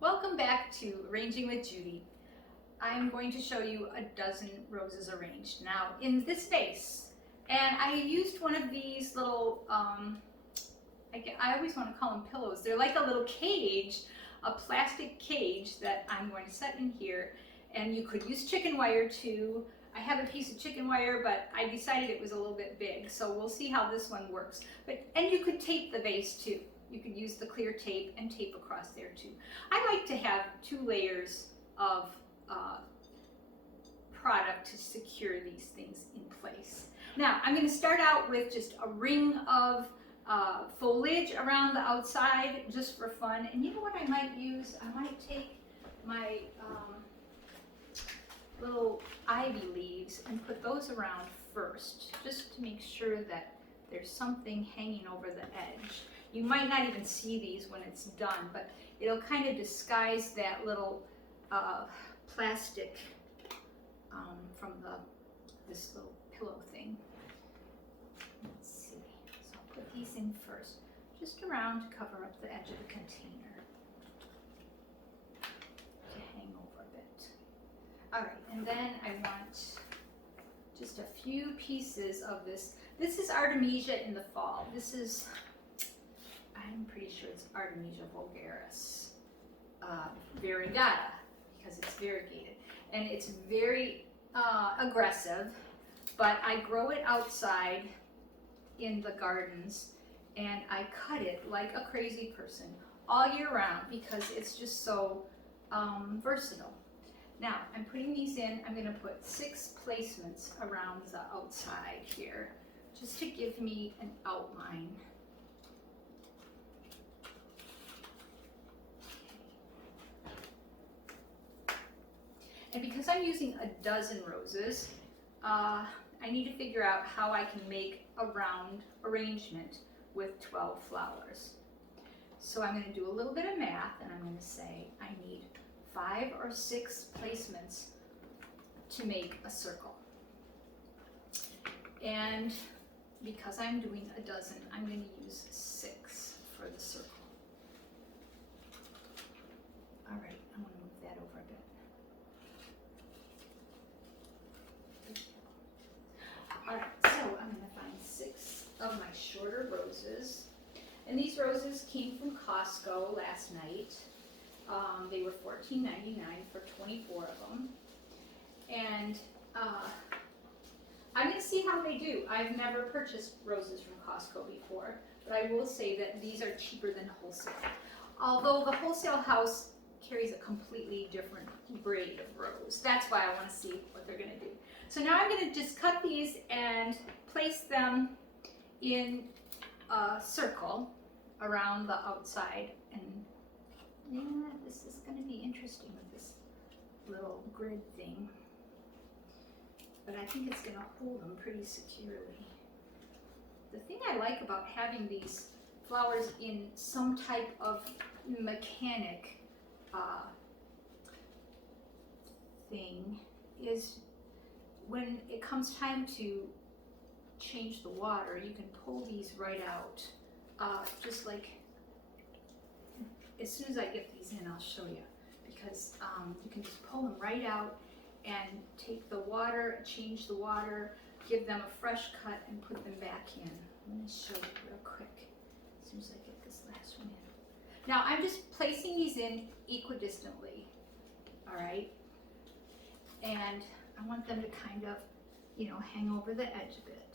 Welcome back to Arranging with Judy. I'm going to show you a dozen roses arranged now in this vase. And I used one of these little, I always want to call them pillows. They're like a little cage, a plastic cage that I'm going to set in here. And you could use chicken wire too. I have a piece of chicken wire, but I decided it was a little bit big. So we'll see how this one works. And you could tape the vase too. You could use the clear tape and tape across there too. I like to have 2 layers of product to secure these things in place. Now I'm going to start out with just a ring of foliage around the outside just for fun. And you know what I might use? I might take my little ivy leaves and put those around first, just to make sure that there's something hanging over the edge. You might not even see these when it's done, but it'll kind of disguise that little plastic from this little pillow thing. Let's see. So I'll put these in first, just around to cover up the edge of the container to hang over a bit. All right, and then I want just a few pieces of this. This is Artemisia in the fall. This is, I'm pretty sure it's Artemisia vulgaris variegata, because it's variegated. And it's very aggressive, but I grow it outside in the gardens, and I cut it like a crazy person all year round because it's just so versatile. Now, I'm putting these in. I'm going to put 6 placements around the outside here, just to give me an outline. And because I'm using a dozen roses, I need to figure out how I can make a round arrangement with 12 flowers. So I'm going to do a little bit of math, and I'm going to say I need 5 or 6 placements to make a circle. And because I'm doing a dozen, I'm going to use 6 for the circle. All right, I'm going to move that over a bit. All right, so I'm going to find 6 of my shorter roses. And these roses came from Costco last night. They were $14.99 for 24 of them. And I'm going to see how they do. I've never purchased roses from Costco before, but I will say that these are cheaper than wholesale. Although the wholesale house carries a completely different braid of rose. That's why I want to see what they're going to do. So now I'm going to just cut these and place them in a circle around the outside. And yeah, this is going to be interesting with this little grid thing. But I think it's going to hold them pretty securely. The thing I like about having these flowers in some type of mechanic thing is when it comes time to change the water, you can pull these right out. Just like, as soon as I get these in, I'll show you, because you can just pull them right out and take the water, change the water, give them a fresh cut, and put them back in. Let me show you real quick as soon as I get this last one in. Now I'm just placing these in equidistantly, all right? And I want them to kind of, hang over the edge a bit.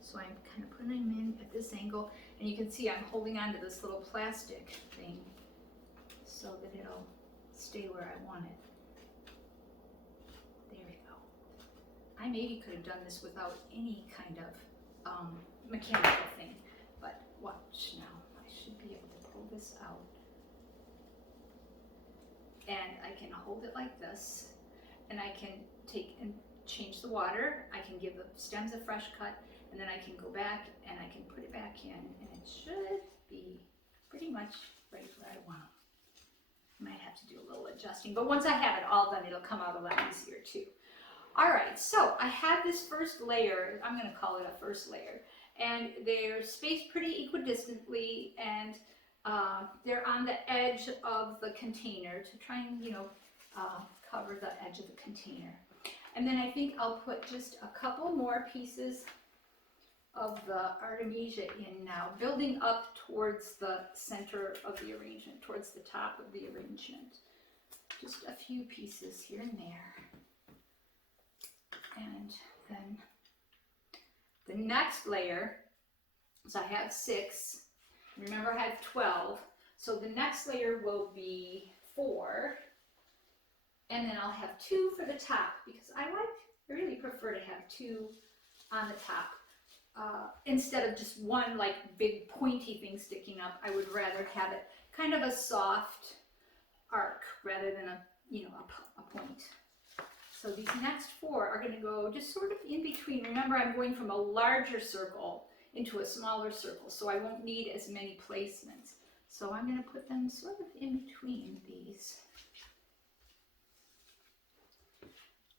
So I'm kind of putting them in at this angle, and you can see I'm holding on to this little plastic thing so that it'll stay where I want it. There we go. I maybe could have done this without any kind of mechanical thing, but watch now. I should be able to pull this out. And I can hold it like this, and I can take and change the water. I can give the stems a fresh cut, and then I can go back and I can put it back in, and it should be pretty much right where I want it. Might have to do a little adjusting, but once I have it all done, it'll come out a lot easier too. All right, so I have this first layer. I'm going to call it a first layer, and they're spaced pretty equidistantly, and they're on the edge of the container to try and, cover the edge of the container. And then I think I'll put just a couple more pieces of the Artemisia in now, building up towards the center of the arrangement, towards the top of the arrangement. Just a few pieces here and there. And then the next layer, so I have 6, remember I have 12, so the next layer will be 4, and then I'll have 2 for the top, because I really prefer to have 2 on the top. Instead of just one like big pointy thing sticking up, I would rather have it kind of a soft arc rather than a point. So these next 4 are going to go just sort of in between. Remember, I'm going from a larger circle into a smaller circle, so I won't need as many placements. So I'm going to put them sort of in between these.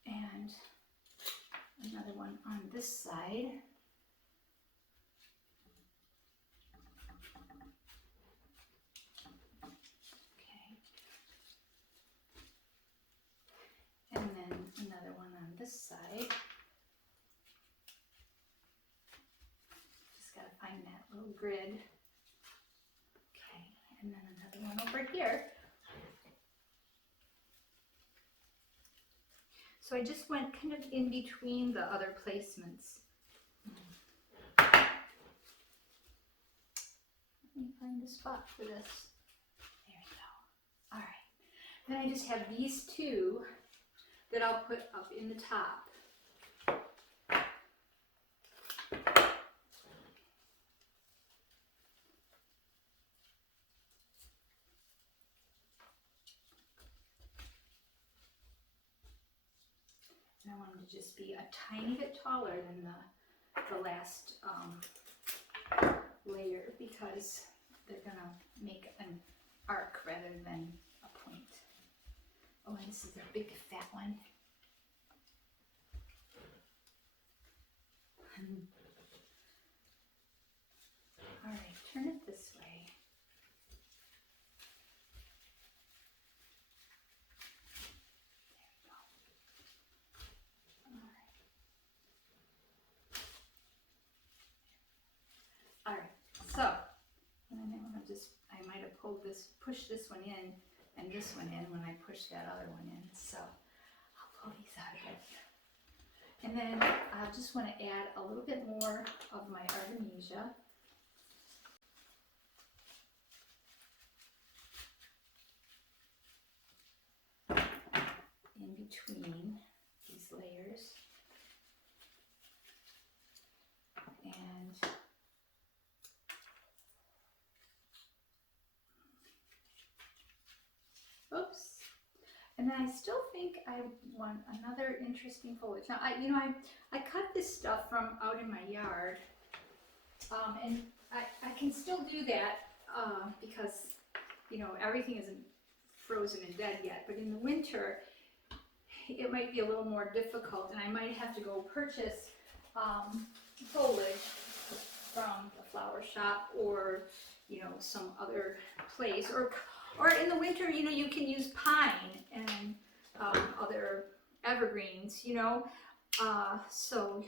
And another one on this side. And then another one on this side. Just got to find that little grid. Okay, and then another one over here. So I just went kind of in between the other placements. Let me find a spot for this. There we go. All right. Then I just have these 2 that I'll put up in the top. And I want them to just be a tiny bit taller than the last layer, because they're gonna make an arc rather than a point. Oh, and this is a big fat one. All right, turn it this way. There we go. All right, so, and then I might have pushed this one in and this one in when I push that other one in. So I'll pull these out of it. And then I just want to add a little bit more of my Artemisia. In between these layers. And oops. And then I still think I want another interesting foliage. Now, I cut this stuff from out in my yard, and I can still do that because, everything isn't frozen and dead yet. But in the winter, it might be a little more difficult, and I might have to go purchase foliage from the flower shop or, some other place, or in the winter, you can use pine and other evergreens, so,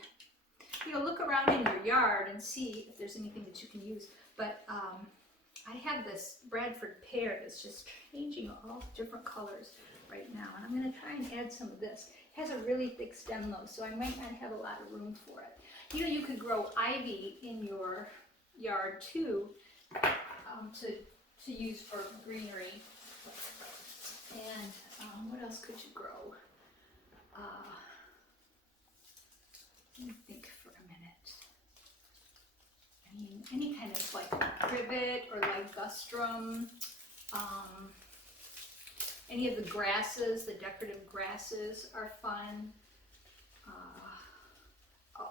look around in your yard and see if there's anything that you can use. But I have this Bradford pear that's just changing all different colors right now, and I'm going to try and add some of this. It has a really thick stem though, so I might not have a lot of room for it. You could grow ivy in your yard too, to use for greenery. And what else could you grow? Let me think for a minute. Any kind of like privet or ligustrum, any of the grasses, the decorative grasses are fun.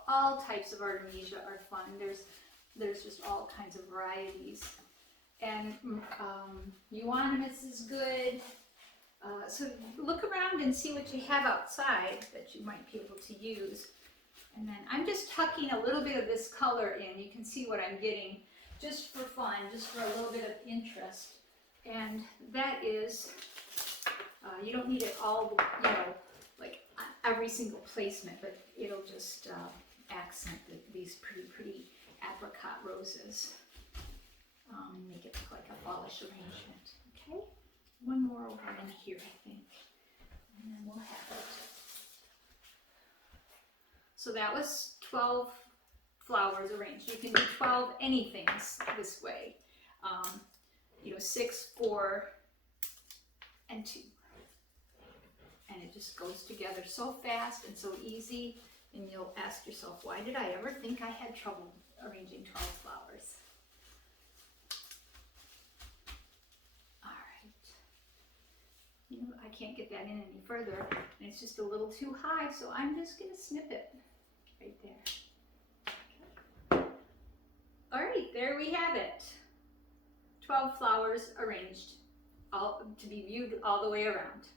All types of Artemisia are fun. There's just all kinds of varieties. And euonymus is good. So look around and see what you have outside that you might be able to use. And then I'm just tucking a little bit of this color in. You can see what I'm getting. just for fun, just for a little bit of interest. And that is, you don't need it all, like every single placement, but it'll just accent these pretty apricot roses. Make it look like a fallish arrangement. Okay, one more over in here, I think, and then we'll have it. So that was 12 flowers arranged. You can do 12 anythings this way. 6, 4, and 2. And it just goes together so fast and so easy, and you'll ask yourself, why did I ever think I had trouble arranging 12 flowers? All right. I can't get that in any further, and it's just a little too high, so I'm just going to snip it right there. Okay. All right, there we have it. 12 flowers arranged, all to be viewed all the way around.